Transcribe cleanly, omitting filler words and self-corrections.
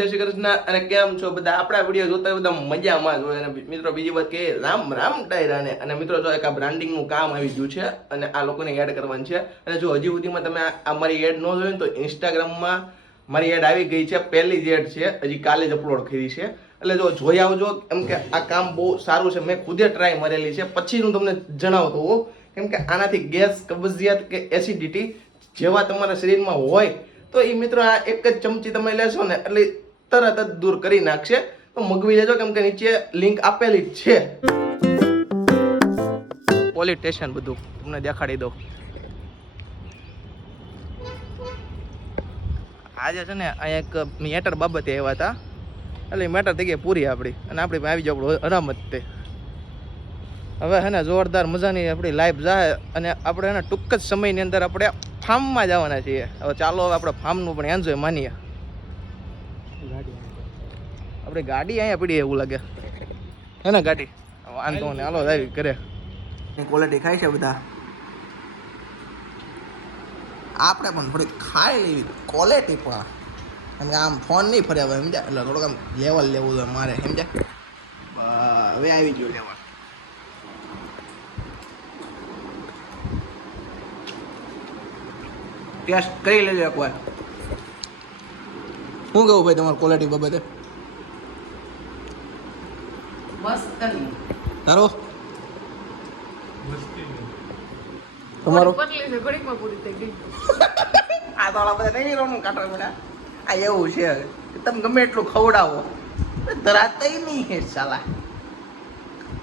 જય શ્રી કૃષ્ણ અને કેમ છો બધા? આપણા વિડીયો જોતા બધા મજામાં જ હોય. અને મિત્રો બીજી વાત કે રામ રામ ડાયરાને. અને મિત્રો જો એક આ બ્રાન્ડિંગનું કામ આવી ગયું છે અને આ લોકોને એડ કરવાનું છે. અને જો હજી સુધીમાં તમે આ મારી એડ ન જોઈ તો ઇન્સ્ટાગ્રામમાં મારી એડ આવી ગઈ છે. પહેલી જ એડ છે, હજી કાલે જ અપલોડ કરી છે. એટલે જો જોઈ આવજો, કેમ કે આ કામ બહુ સારું છે. મેં ખુદે ટ્રાય મારેલી છે, પછી હું તમને જણાવતો હોઉં. કેમ કે આનાથી ગેસ, કબજિયાત કે એસિડિટી જેવા તમારા શરીરમાં હોય તો એ મિત્રો આ એક જ ચમચી તમે લેશો ને એટલે તરત જ દૂર કરી નાખશે. તો મગવી લેજો, કેમ કે નીચે લિંક આપેલી જ છે. પોલીસ સ્ટેશન બધું તમને દેખાડી દો. આજે છે ને અહીંયા એક મેટર બાબતે આવ્યા હતા, એટલે મેટર થઈ ગઈ પૂરી આપણી, અને આપણી આવી જાવ આપણું અનામત તે. હવે હે ને જોરદાર મજાની આપણી લાઈફ જાય, અને આપણે એને ટૂંક જ સમયની અંદર આપણે ફાર્મમાં જવાના છીએ. હવે ચાલો હવે આપણે ફાર્મનું પણ એન્જોય માનીએ. આપણી ગાડી અહીંયા પડી એવું લાગે હે ને ગાડી. વાંધો ને, હાલો આવી કરે. ક્વોલિટી ખાય છે બધા, આપણે પણ થોડીક ખાઈ લેવી ક્વોલિટી પણ. કેમ કે આમ ફોન નહીં ફરે હવે, સમજ્યા? એટલે થોડુંક આમ લેવલ લેવું જોઈએ મારે, સમજ્યા? હવે આવી ગયો લેવલ. ટેસ્ટ કરી લેજો એકવાર. શું કહું ભાઈ તમારી ક્વોલિટી બાબતે? મસ્ત નહીં. તારો તમારો ઘડીકમાં પૂરી થઈ ગઈ. આ તો બધા નહીં રોનું કાઢવા પડ્યા. આ એવું છે, તમે ગમે એટલું ખવડાવો ધરાતા નહીં હે સાલા.